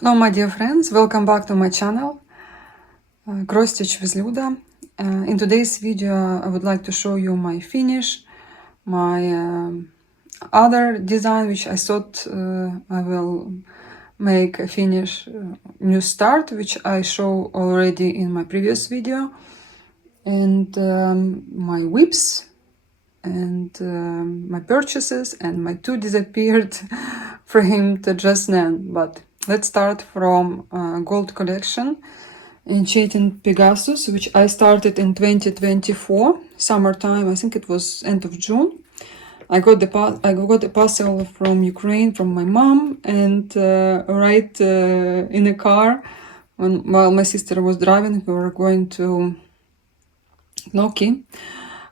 Hello my dear friends, welcome back to my channel, Cross Stitch with Luda. In today's video I would like to show you my finish, my other design which I thought I will make a finish new start, which I show already in my previous video, and my whips and my purchases and my two disappeared framed just then. But let's start from gold collection, Enchanting Pegasus, which I started in 2024 summertime. I think it was end of June. I got a parcel from Ukraine from my mom, and right in a car while my sister was driving, we were going to Noki.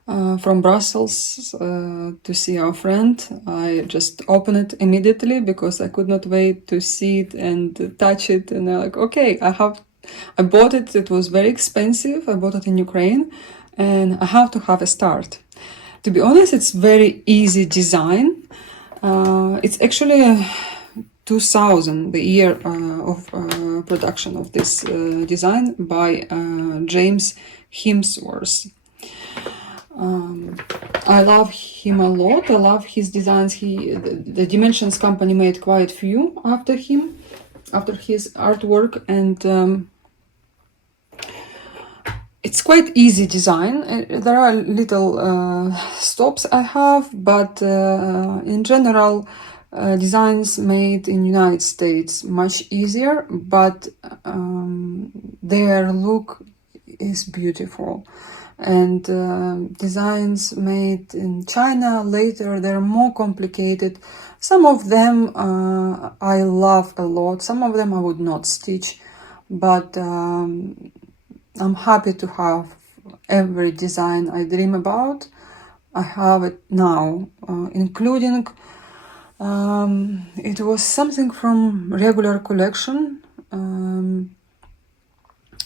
From Brussels to see our friend. I just opened it immediately because I could not wait to see it and touch it. And I'm like, okay, I bought it. It was very expensive. I bought it in Ukraine, and I have to have a start. To be honest, it's very easy design. It's actually 2000, the year of production of this design by James Hemsworth. I love him a lot. I love his designs. The Dimensions company made quite few after his artwork, and it's quite easy design. There are little stops I have, but in general, designs made in United States much easier, but their look is beautiful. And designs made in China later, they're more complicated. Some of them I love a lot, some of them I would not stitch, but I'm happy to have every design I dream about. I have it now, including it was something from regular collection,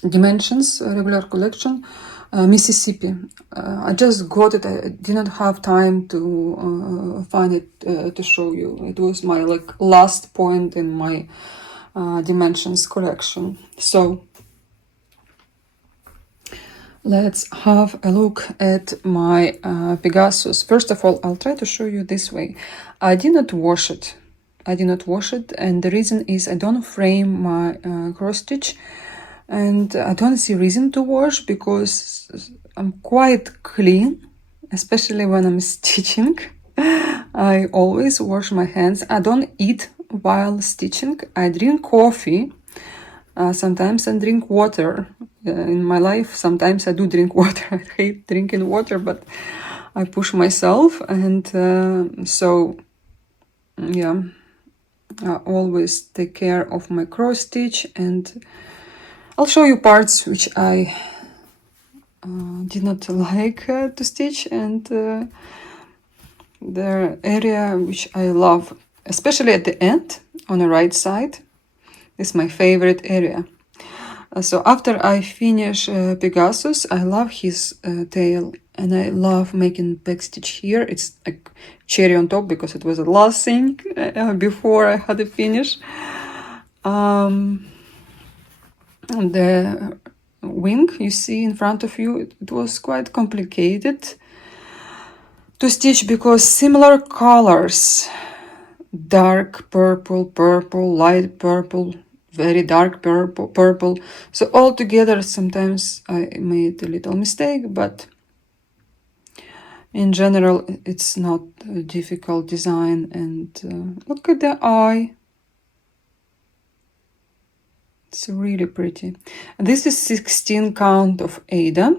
Dimensions regular collection, Mississippi. I just got it. I didn't have time to find it to show you. It was my last point in my Dimensions collection. So let's have a look at my Pegasus. First of all, I'll try to show you this way. I did not wash it. And the reason is I don't frame my cross stitch. And I don't see reason to wash because I'm quite clean, especially when I'm stitching. I always wash my hands. I don't eat while stitching. I drink coffee. Sometimes I drink water. In my life, sometimes I do drink water. I hate drinking water, but I push myself. And so, yeah, I always take care of my cross stitch, and I'll show you parts which I did not like to stitch, and the area which I love, especially at the end on the right side. This is my favorite area. So after I finish Pegasus, I love his tail, and I love making back stitch here. It's a cherry on top because it was the last thing before I had to finish. The wing you see in front of you, it was quite complicated to stitch because similar colors, dark purple, light purple, very dark purple. So all together sometimes I made a little mistake, but in general it's not a difficult design. And look at the eye. It's really pretty. This is 16 count of Ada.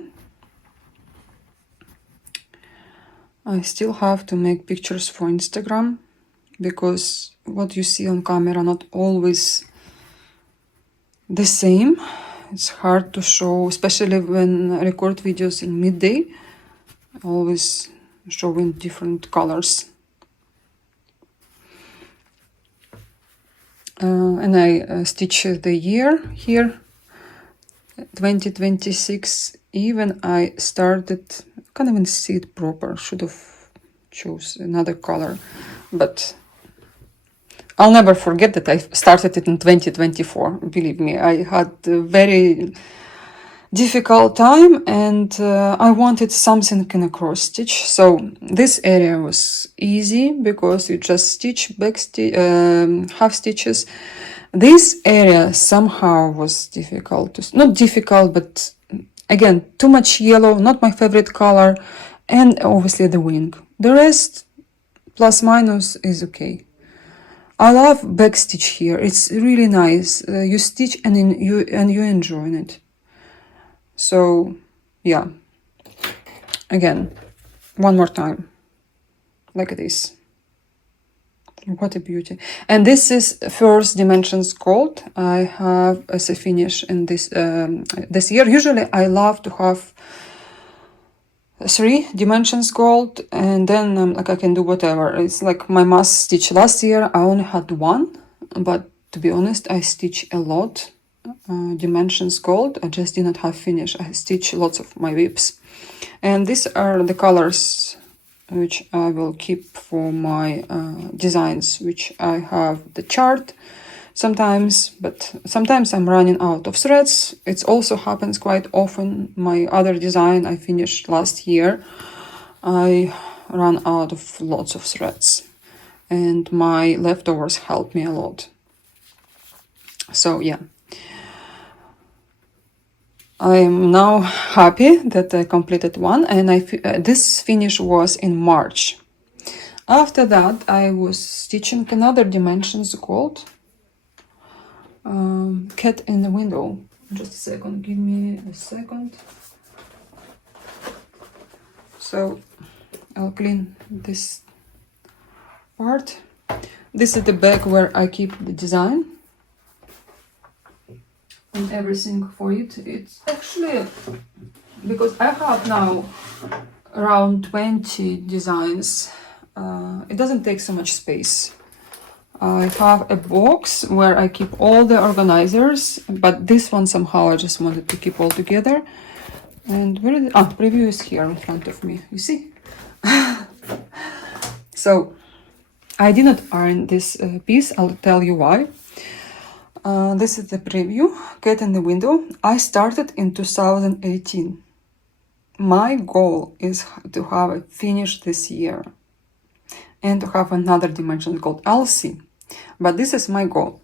I still have to make pictures for Instagram because what you see on camera not always the same. It's hard to show, especially when I record videos in midday. Always showing different colors. And I stitch the year here, 2026. Even I started, can't even see it proper. Should have chose another color, but I'll never forget that I started it in 2024. Believe me, I had a very difficult time, and I wanted something in a cross stitch. So this area was easy because you just stitch back half stitches. This area somehow was difficult to, not difficult, but again, too much yellow, not my favorite color, and obviously the wing. The rest, plus minus, is okay. I love backstitch here. It's really nice. You stitch and you enjoy it. So, yeah. Again, one more time, like this. What a beauty. And this is first dimensions gold I have as a finish in this this year. Usually I love to have 3 dimensions gold, and then like I can do whatever. It's like my mass stitch last year I only had 1, but to be honest I stitch a lot dimensions gold. I just did not have finish. I stitch lots of my whips, and these are the colors which I will keep for my designs, which I have the chart sometimes, but sometimes I'm running out of threads. It also happens quite often. My other design I finished last year, I ran out of lots of threads, and my leftovers helped me a lot. So yeah, I am now happy that I completed one, and this finish was in March. After that, I was stitching another dimensions gold, cat in the window. Just a second, give me a second. So I'll clean this part. This is the bag where I keep the design and everything for it. It's actually, because I have now around 20 designs, it doesn't take so much space. I have a box where I keep all the organizers, but this one somehow I just wanted to keep all together. And where is it? Preview is here in front of me, you see? So I did not iron this piece, I'll tell you why. This is the preview, cat in the window. I started in 2018. My goal is to have it finished this year and to have another dimension called I'll see. But this is my goal.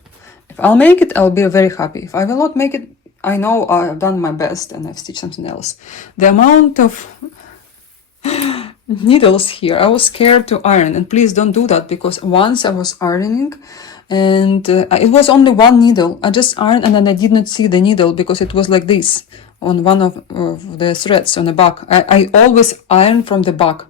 If I'll make it, I'll be very happy. If I will not make it, I know I've done my best and I've stitched something else. The amount of needles here, I was scared to iron, and please don't do that, because once I was ironing and it was only one needle. I just ironed and then I did not see the needle because it was like this on one of the threads on the back. I always iron from the back,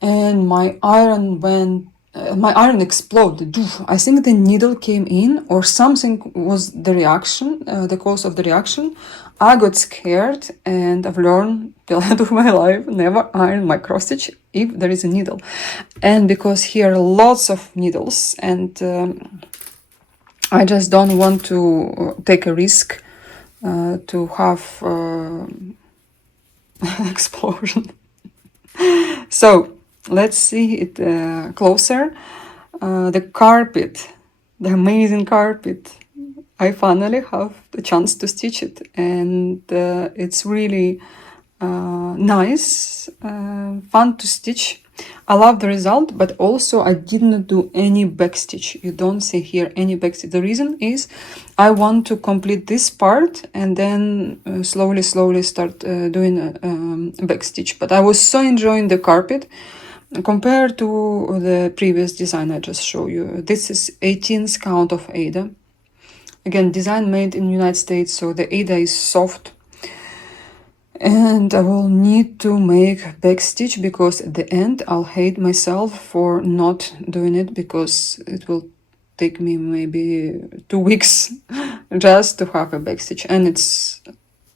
and my iron exploded. I think the needle came in or something was the reaction, the cause of the reaction. I got scared, and I've learned till the end of my life never iron my cross stitch if there is a needle. And because here are lots of needles, and I just don't want to take a risk to have explosion. So let's see it closer. The carpet, the amazing carpet. I finally have the chance to stitch it, and it's really nice, fun to stitch. I love the result, but also I did not do any backstitch. You don't see here any backstitch. The reason is I want to complete this part and then slowly start doing a backstitch. But I was so enjoying the carpet compared to the previous design I just showed you. This is 18th count of Ada. Again, design made in the United States, so the Ada is soft. And I will need to make backstitch, because at the end I'll hate myself for not doing it, because it will take me maybe 2 weeks just to have a backstitch. And it's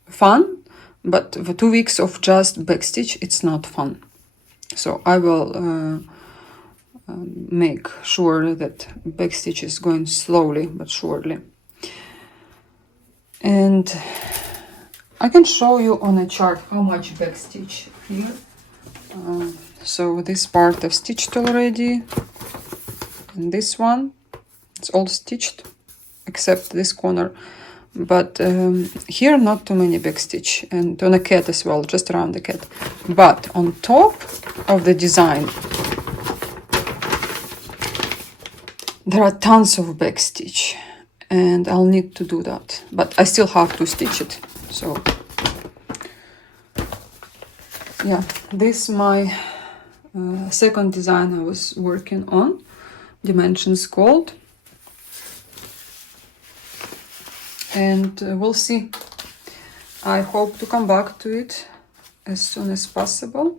fun, but the 2 weeks of just backstitch, it's not fun. So I will make sure that backstitch is going slowly but surely. And I can show you on a chart how much backstitch here. So this part I've stitched already. And this one, it's all stitched except this corner. But here not too many backstitch, and on a cat as well, just around the cat. But on top of the design there are tons of backstitch, and I'll need to do that, but I still have to stitch it. So yeah, this is my second design I was working on, Dimensions Gold. And we'll see. I hope to come back to it as soon as possible.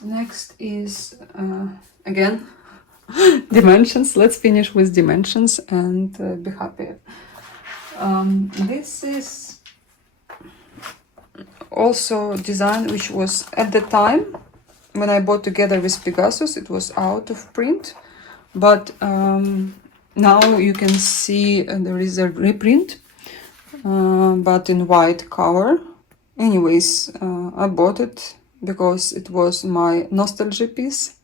Next is again dimensions. Let's finish with dimensions and be happy. This is also design which was at the time when I bought together with Pegasus, it was out of print, but now you can see there is a reprint, but in white cover. Anyways, I bought it because it was my nostalgia piece,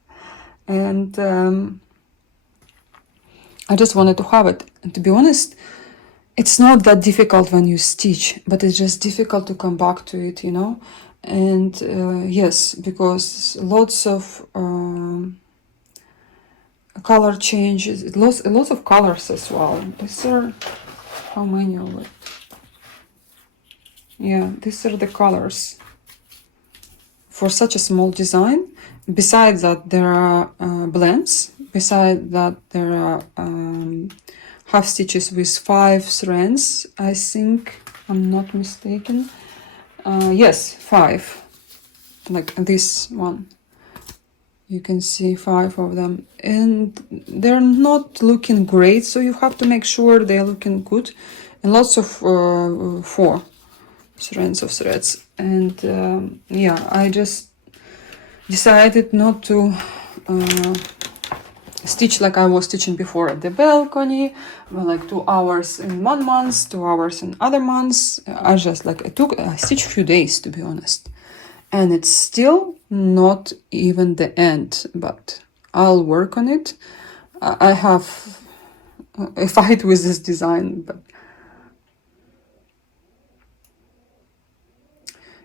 and I just wanted to have it. And to be honest, it's not that difficult when you stitch, but it's just difficult to come back to it, you know. And yes, because lots of color changes, lots of colors as well. These are, how many of it? Yeah, these are the colors for such a small design. Besides that, there are blends. Besides that, there are half stitches with 5 strands, I think, I'm not mistaken. Yes, 5, like this one. You can see 5 of them, and they're not looking great, so you have to make sure they're looking good. And lots of 4 strands of threads. And yeah, I just decided not to stitch like I was stitching before at the balcony, like 2 hours in 1 month, 2 hours in other months. I just like I stitched a few days, to be honest, and it's still not even the end, but I'll work on it. I have a fight with this design, but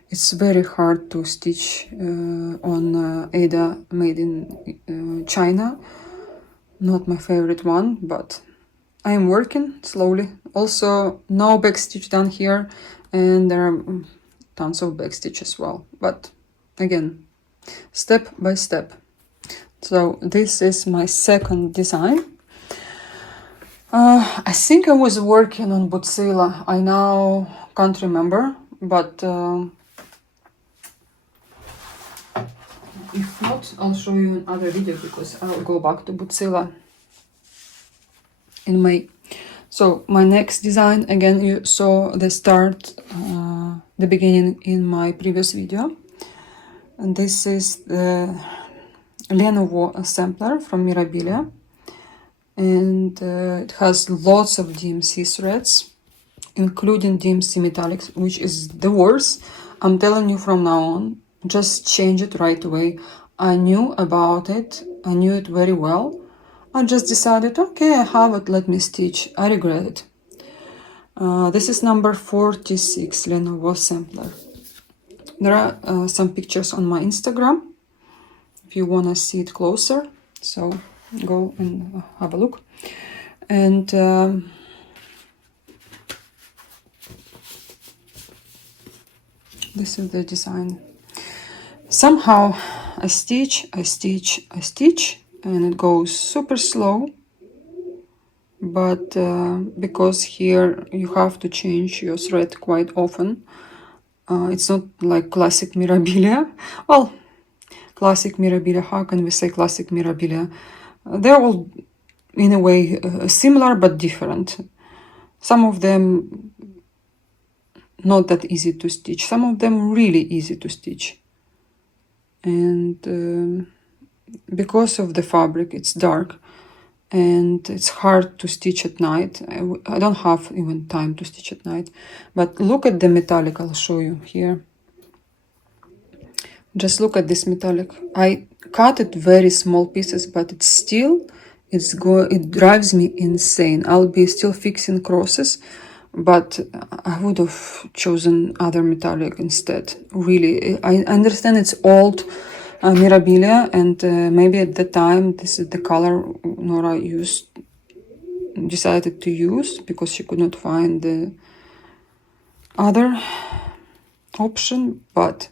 it's very hard to stitch on Ada made in China. Not my favorite one, but I am working slowly. Also, no backstitch done here, and there are tons of backstitch as well. But again, step by step. So this is my second design. I think I was working on Butzilla. I now can't remember, but if not, I'll show you another video, because I'll go back to Butzilla in May. So my next design, again, you saw the start, the beginning in my previous video. And this is the Lenovo sampler from Mirabilia. And it has lots of DMC threads, including DMC metallics, which is the worst. I'm telling you from now on, just change it right away. I knew about it, I knew it very well. I just decided, okay, I have it, let me stitch. I regret it. This is number 46 Lenovo sampler. There are some pictures on my Instagram if you want to see it closer, so go and have a look. And this is the design. Somehow I stitch, and it goes super slow, but because here you have to change your thread quite often. It's not like classic Mirabilia. Well, classic Mirabilia, how can we say classic Mirabilia? They're all in a way similar but different. Some of them not that easy to stitch, some of them really easy to stitch. And because of the fabric, it's dark and it's hard to stitch at night. I don't have even time to stitch at night. But look at the metallic, I'll show you here. Just look at this metallic. I cut it very small pieces, but it's still, it drives me insane. I'll be still fixing crosses, but I would have chosen other metallic instead. Really, I understand it's old Mirabilia, and maybe at the time this is the color Nora decided to use because she could not find the other option, but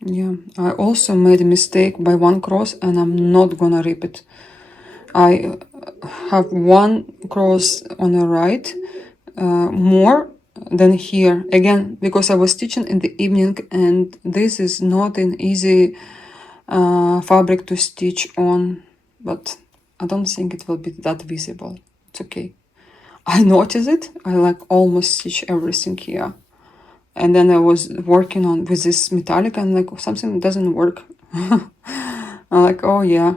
yeah, I also made a mistake by one cross, and I'm not gonna rip it. I have one cross on the right more than here, again because I was stitching in the evening, and this is not an easy fabric to stitch on, but I don't think it will be that visible. It's okay. I notice it. I like almost stitch everything here, and then I was working on with this metallic, and like something doesn't work. I'm like, oh yeah,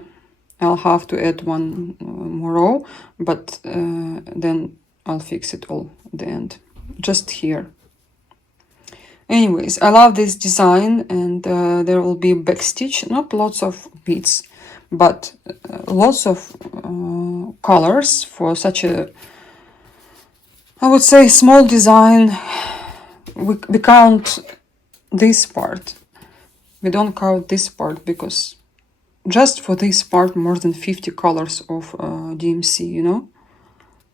I'll have to add one more row, but then I'll fix it all at the end, just here. Anyways, I love this design, and there will be back stitch, not lots of beads, but lots of colors for such a, I would say, small design. We count this part. We don't count this part because just for this part more than 50 colors of DMC, you know?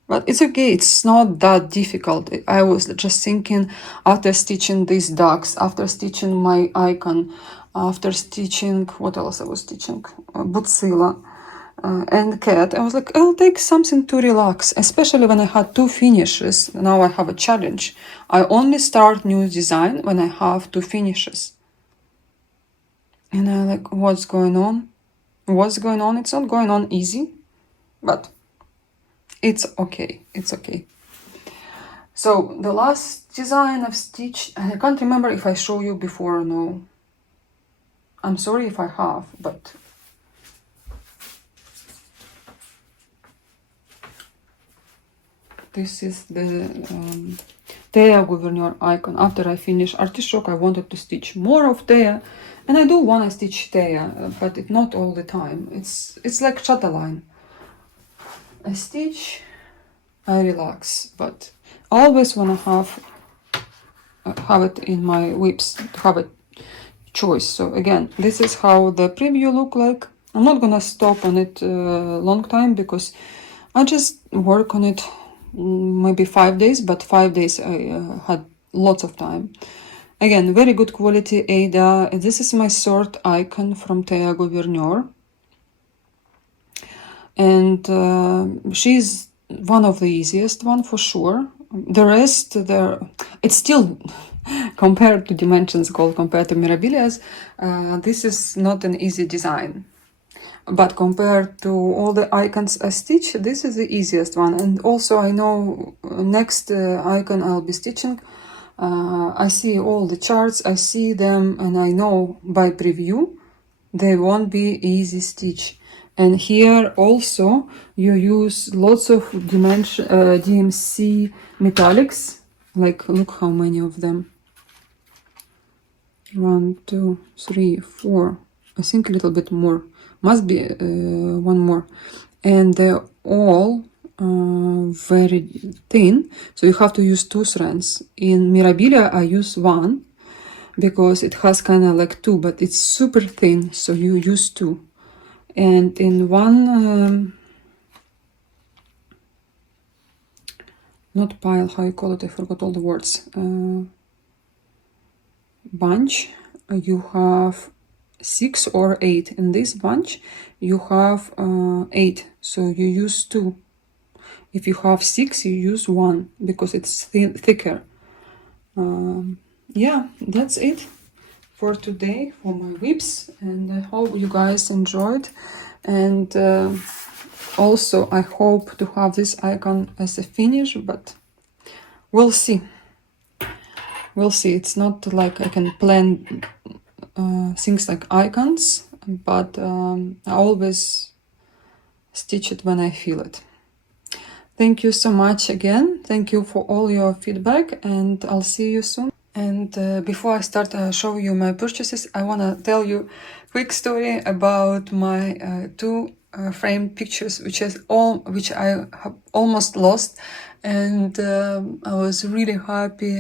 But it's okay, it's not that difficult. I was just thinking after stitching these ducks, after stitching my icon, after stitching, what else I was stitching? Butzilla and cat. I was like, I'll take something to relax, especially when I had two finishes. Now I have a challenge. I only start new design when I have two finishes. And I'm like, what's going on? What's going on? It's not going on easy, but it's okay. It's okay. So the last design I've stitched, and I can't remember if I show you before or no. I'm sorry if I have, but this is the Thea Gouverneur icon. After I finish Artichoke, I wanted to stitch more of Thea, and I do want to stitch Thea, but it's not all the time. It's like chatelaine. I stitch, I relax, but I always want to have it in my whips, to have a choice. So again, this is how the preview look like. I'm not gonna stop on it a long time because I just work on it maybe 5 days, but 5 days I had lots of time. Again, very good quality Ada. This is my sword icon from Thea Gouverneur, and she's one of the easiest one for sure. The rest, it's still compared to Dimensions Gold, compared to Mirabilia's, this is not an easy design. But compared to all the icons I stitch, this is the easiest one. And also I know next icon I'll be stitching, I see all the charts, I see them, and I know by preview they won't be easy stitch. And here also you use lots of DMC metallics, like look how many of them. 1, 2, 3, 4, I think a little bit more, must be one more, and they're all very thin, so you have to use 2 strands. In Mirabilia I use 1 because it has kind of like 2, but it's super thin, so you use 2. And in one not pile, how you call it, I forgot all the words, bunch, you have 6 or 8. In this bunch you have 8, so you use 2. If you have 6, you use 1 because it's thicker. Yeah, that's it for today for my whips, and I hope you guys enjoyed. And also I hope to have this icon as a finish, but we'll see. We'll see. It's not like I can plan things like icons, but I always stitch it when I feel it. Thank you so much again. Thank you for all your feedback, and I'll see you soon. And before I start show you my purchases, I want to tell you a quick story about my two framed pictures, which I have almost lost, and I was really happy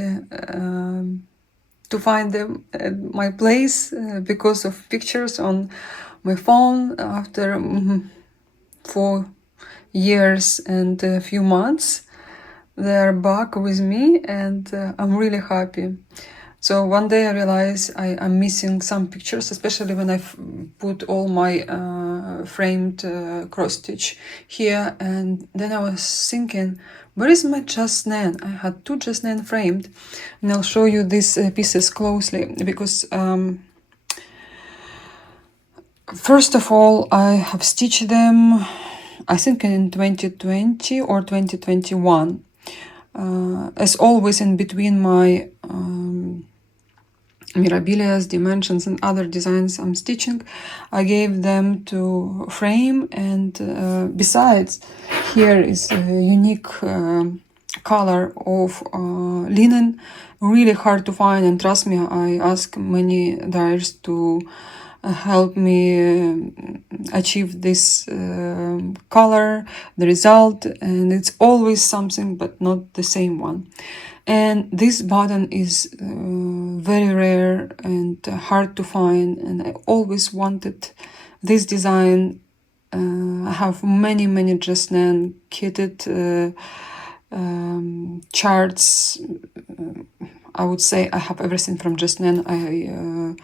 to find them at my place because of pictures on my phone after 4 years and a few months. They're back with me, and I'm really happy. So one day I realized I'm missing some pictures, especially when I put all my framed cross stitch here. And then I was thinking, where is my jasnan? I had two jasnan framed, and I'll show you these pieces closely because first of all, I have stitched them, I think in 2020 or 2021. As always, in between my Mirabilia's dimensions and other designs I'm stitching, I gave them to frame, and besides, here is a unique color of linen, really hard to find, and trust me, I asked many dyers to help me achieve this color, the result, and it's always something but not the same one. And this button is very rare and hard to find, and I always wanted this design. I have many jasnan kitted charts. I would say I have everything from jasnan I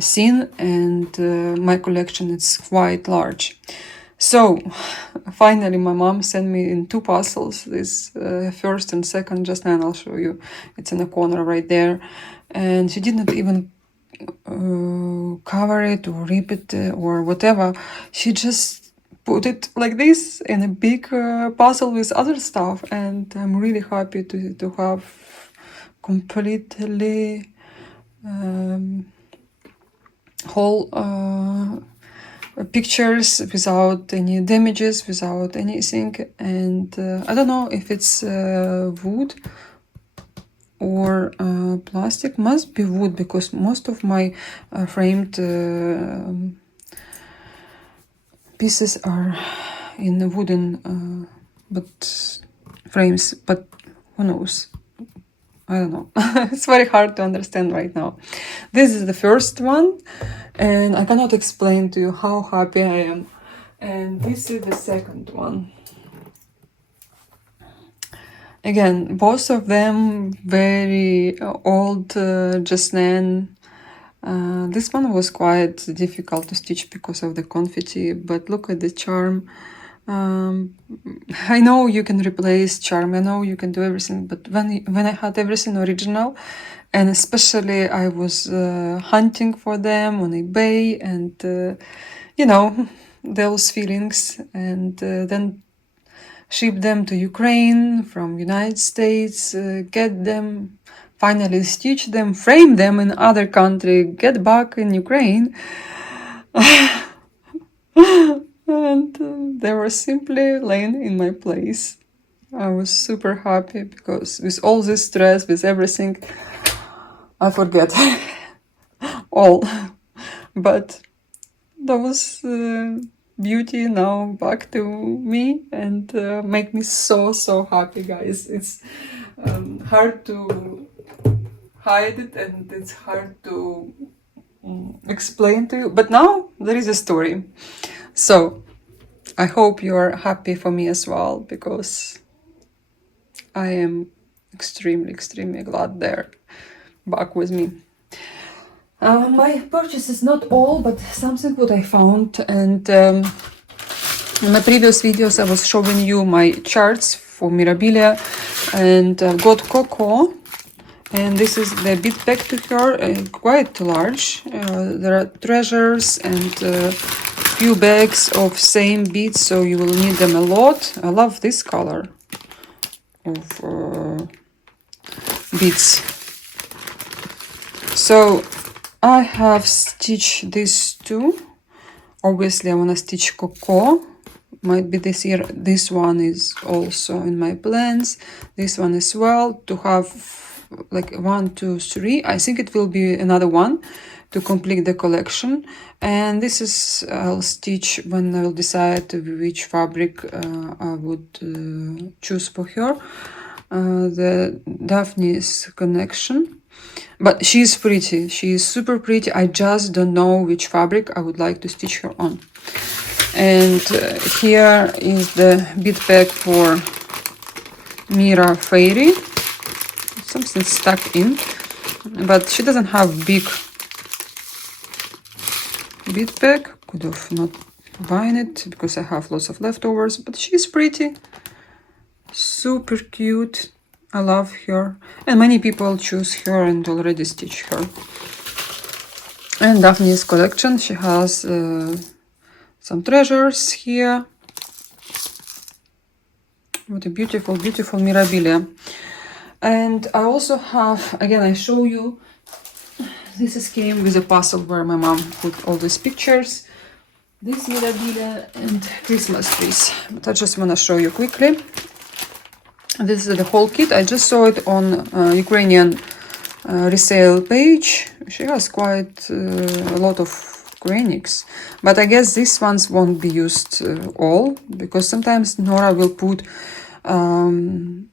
seen, and my collection is quite large. So finally my mom sent me in 2 parcels this first and second jasnan. I'll show you, it's in the corner right there, and she didn't even cover it or rip it or whatever. She just put it like this in a big parcel with other stuff, and I'm really happy to have completely whole pictures without any damages, without anything. And I don't know if it's wood or plastic. Must be wood, because most of my framed pieces are in the wooden but frames, but who knows, I don't know. It's very hard to understand right now. This is the first one, and I cannot explain to you how happy I am. And this is the second one. Again, both of them very old jasnan. This one was quite difficult to stitch because of the confetti, but look at the charm. I know you can replace charm, I know you can do everything, but when I had everything original, and especially I was hunting for them on eBay, and you know, those feelings, and then ship them to Ukraine from United States, get them, finally stitch them, frame them in other country, get back in Ukraine. And they were simply laying in my place. I was super happy because with all this stress, with everything, I forget all. But that was beauty now back to me, and make me so happy, guys. It's hard to hide it, and it's hard to explain to you, but now there is a story. So I hope you're happy for me as well, because I am extremely glad they're back with me. My purchase is not all, but something what I found, and in my previous videos I was showing you my charts for Mirabilia, and got Coco, and this is the bead pack to her, quite large. There are treasures and few bags of same beads, so you will need them a lot. I love this color of beads. So I have stitched these two. Obviously I want to stitch Coco, might be this year. This one is also in my plans. This one as well, to have like 1, 2, 3. I think it will be another one to complete the collection. And this is, I'll stitch when I will decide which fabric I would choose for her. The Daphne's connection. But she is pretty. She is super pretty. I just don't know which fabric I would like to stitch her on. And here is the bead pack for Mira Fairy. Something stuck in, but she doesn't have big bead pack. Could have not buying it because I have lots of leftovers, but she's pretty, super cute. I love her, and many people choose her and already stitch her. And Daphne's collection, she has some treasures here. What a beautiful, beautiful Mirabilia. And I also have, again, I show you, this came with a puzzle where my mom put all these pictures. This Mirabilia and Christmas trees. But I just want to show you quickly. This is the whole kit. I just saw it on Ukrainian resale page. She has quite a lot of granics, but I guess these ones won't be used all, because sometimes Nora will put 2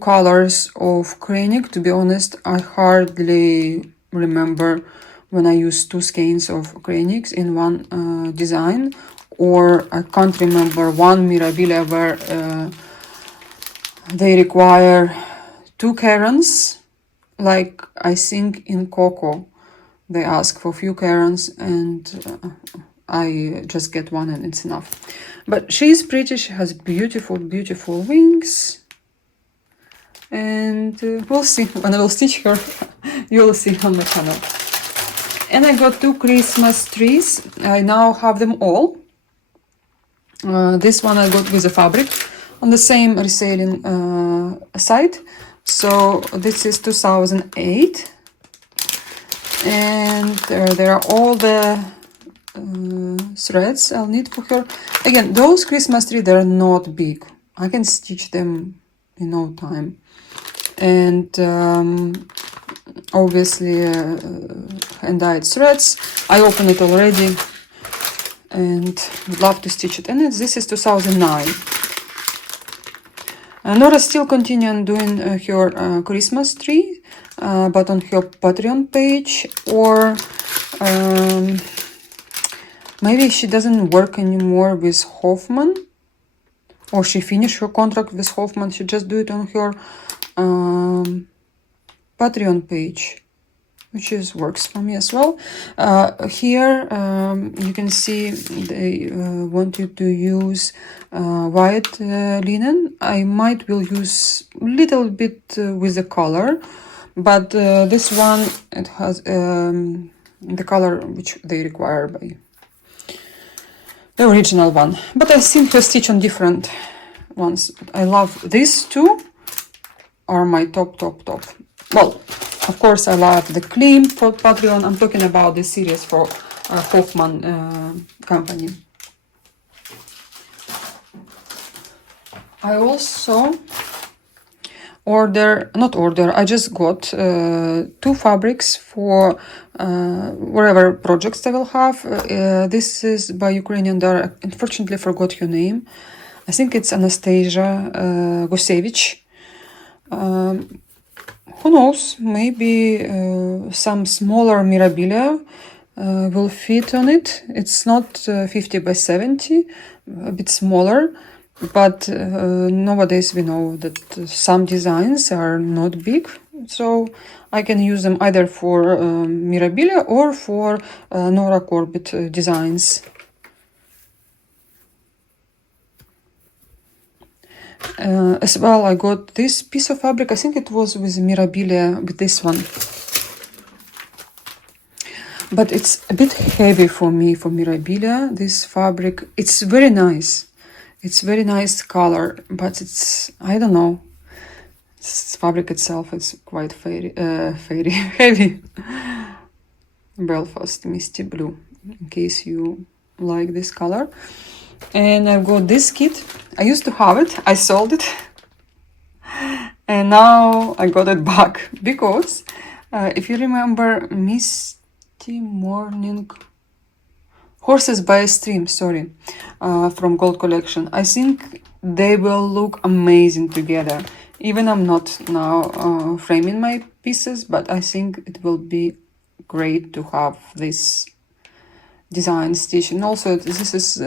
colors of granic. To be honest, I hardly remember when I used 2 skeins of granics in one design, or I can't remember one Mirabilia where they require 2 carons, like I think in Coco they ask for few carons, and I just get one and it's enough. But she's pretty. She has beautiful, beautiful wings, and we'll see when I will stitch her. You'll see on my channel. And I got 2 Christmas trees. I now have them all. This one I got with a fabric on the same reselling site. So this is 2008, and there are all the threads I'll need for her. Again, those Christmas trees, they're not big. I can stitch them in no time. And obviously hand-dyed threads. I opened it already and would love to stitch it. And this is 2009. Nora still continuing doing her Christmas tree, but on her Patreon page, or maybe she doesn't work anymore with Hoffman, or she finished her contract with Hoffman. She just do it on her Patreon page, which works for me as well. Here you can see they want you to use white linen. I might will use a little bit with the color, but this one, it has the color which they require by the original one. But I seem to stitch on different ones. I love these 2 are my top. Well, of course, I love the Klim for Patreon. I'm talking about the series for Hoffman company. I also I just got 2 fabrics for whatever projects I will have. This is by Ukrainian daughter. Unfortunately, I forgot her name. I think it's Anastasia Gosevich. Who knows, maybe some smaller Mirabilia will fit on it. It's not 50 by 70, a bit smaller, but nowadays we know that some designs are not big, so I can use them either for Mirabilia or for Nora Corbett designs. As well, I got this piece of fabric. I think it was with Mirabilia, with this one. But it's a bit heavy for me, for Mirabilia, this fabric. It's very nice. It's very nice color, but it's, I don't know. This fabric itself is quite heavy. Belfast Misty Blue, in case you like this color. And I've got this kit. I used to have it, I sold it, and now I got it back because if you remember Misty Morning Horses by a Stream, sorry, from Gold Collection, I think they will look amazing together. Even I'm not now framing my pieces, but I think it will be great to have this design stitch. And also this is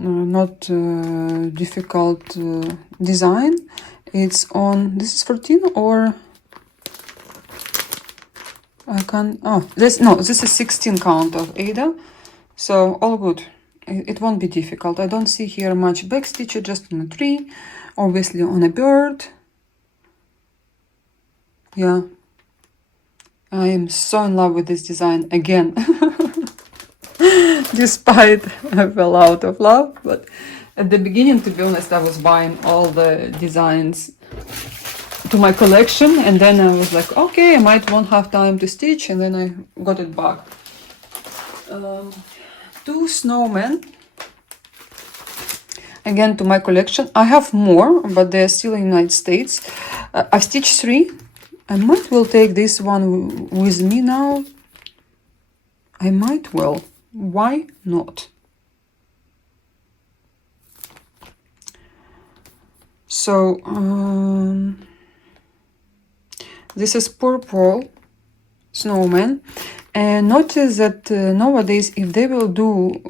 not difficult design. It's on, this is 14 or I can, oh, this is 16 count of Ada, so all good. It won't be difficult. I don't see here much back stitch, just on a tree, obviously on a bird. Yeah, I am so in love with this design again. Despite I fell out of love, but at the beginning, to be honest, I was buying all the designs to my collection, and then I was like, okay, I might won't have time to stitch, and then I got it back. Two snowmen, again to my collection. I have more, but they're still in the United States. I've stitched 3. I might well take this one with me now. I might well. Why not? So this is purple snowman, and notice that nowadays if they will do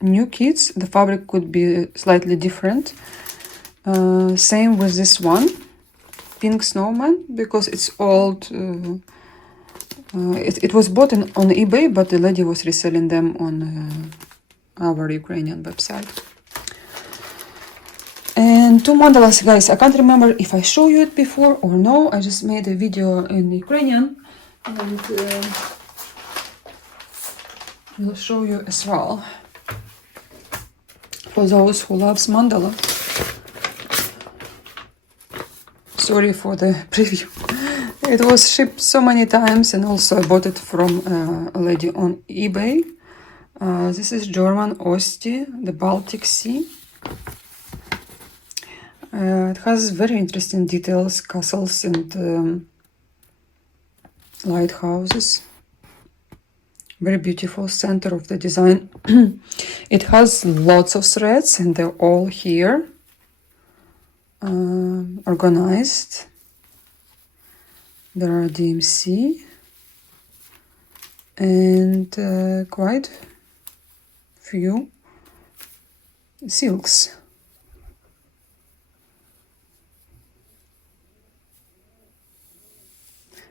new kits, the fabric could be slightly different. Same with this one, pink snowman, because it's old. It was bought on eBay, but the lady was reselling them on our Ukrainian website. And 2 mandalas, guys. I can't remember if I showed you it before or no. I just made a video in Ukrainian, and will show you as well. For those who loves mandala. Sorry for the preview. It was shipped so many times, and also I bought it from a lady on eBay. This is German Osti, the Baltic Sea. It has very interesting details, castles and lighthouses. Very beautiful center of the design. It has lots of threads, and they're all here, organized. There are DMC and quite few silks.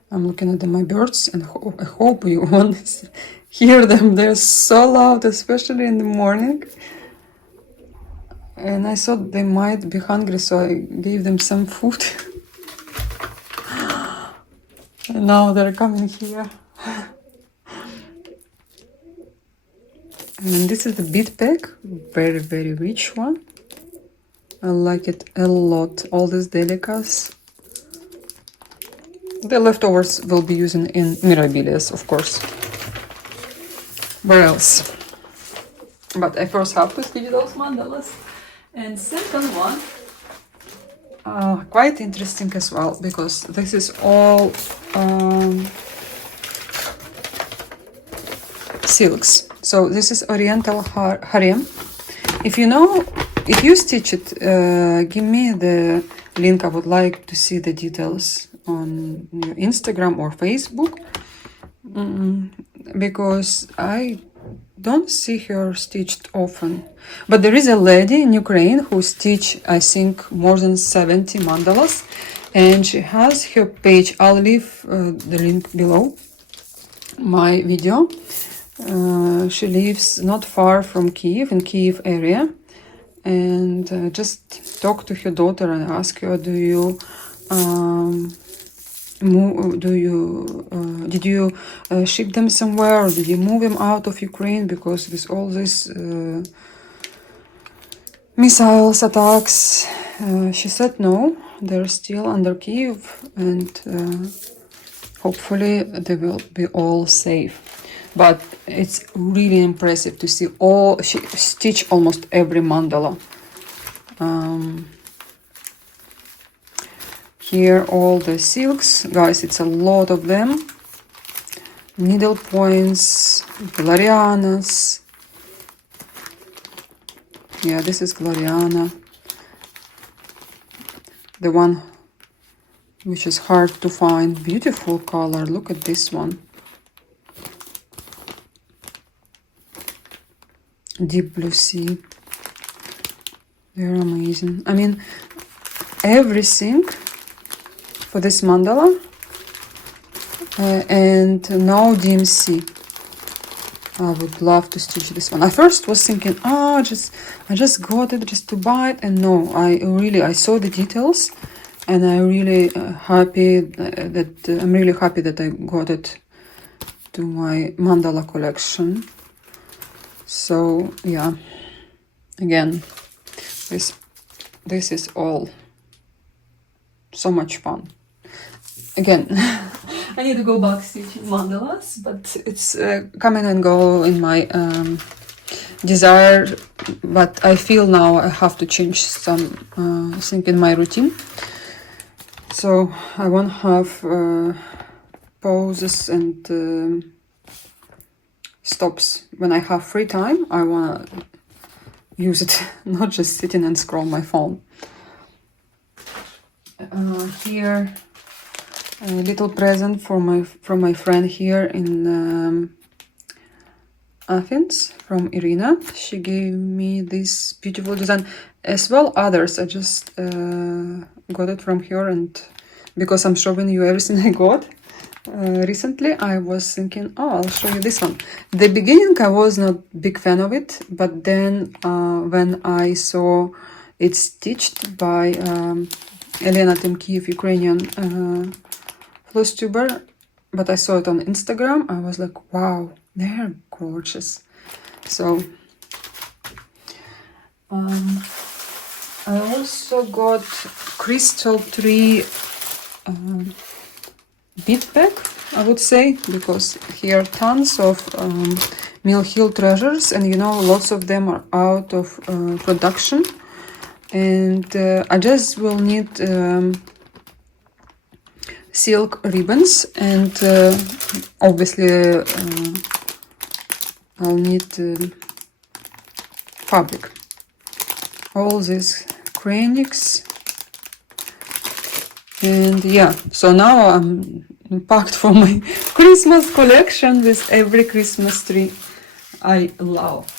I'm looking at my birds, and I hope you won't hear them. They're so loud, especially in the morning. And I thought they might be hungry, so I gave them some food. And now they're coming here. And this is the bead pack, very, very rich one. I like it a lot. All these delicacies. The leftovers will be using in Mirabilias, of course. Where else? But I first have to stitch those mandalas. And second one, quite interesting as well, because this is all silks. So this is Oriental Harem. If you stitch it, give me the link. I would like to see the details on your Instagram or Facebook, because I don't see her stitched often. But there is a lady in Ukraine who stitched, I think, more than 70 mandalas, and she has her page. I'll leave the link below my video. She lives not far from Kiev, in Kiev area, and just talk to her daughter and ask her, did you ship them somewhere, or did you move them out of Ukraine? Because with all this missiles attacks, she said no, they're still under Kiev, and hopefully they will be all safe. but it's really impressive to see all, she stitched almost every mandala. Here all the silks, guys, it's a lot of them. Needle points, Glorianas. Yeah, this is Gloriana. The one which is hard to find. Beautiful color. Look at this one. Deep blue sea. They're amazing. I mean, everything for this mandala. And no DMC. I would love to stitch this one. I first was thinking, I just got it just to buy it, and no, I saw the details, and I really happy that I'm really happy that I got it to my mandala collection. So yeah, again, this is all so much fun. Again, I need to go back stitching mandalas, but it's coming and go in my desire. But I feel now I have to change some thing in my routine. So I won't have pauses and stops. When I have free time, I want to use it, not just sitting and scroll my phone. Here. A little present from my friend here in Athens, from Irina. She gave me this beautiful design, as well others. I just got it from her, and because I'm showing you everything I got recently, I was thinking, I'll show you this one. The beginning I was not big fan of it, but then when I saw it stitched by Elena Timkiev, Ukrainian floss tuber, but I saw it on Instagram. I was like, wow, they're gorgeous. So I also got crystal tree bead pack, I would say, because here tons of Mill Hill treasures, and you know, lots of them are out of production, and I just will need silk ribbons, and obviously I'll need fabric. All these cranics, and yeah, so now I'm packed for my Christmas collection with every Christmas tree I love.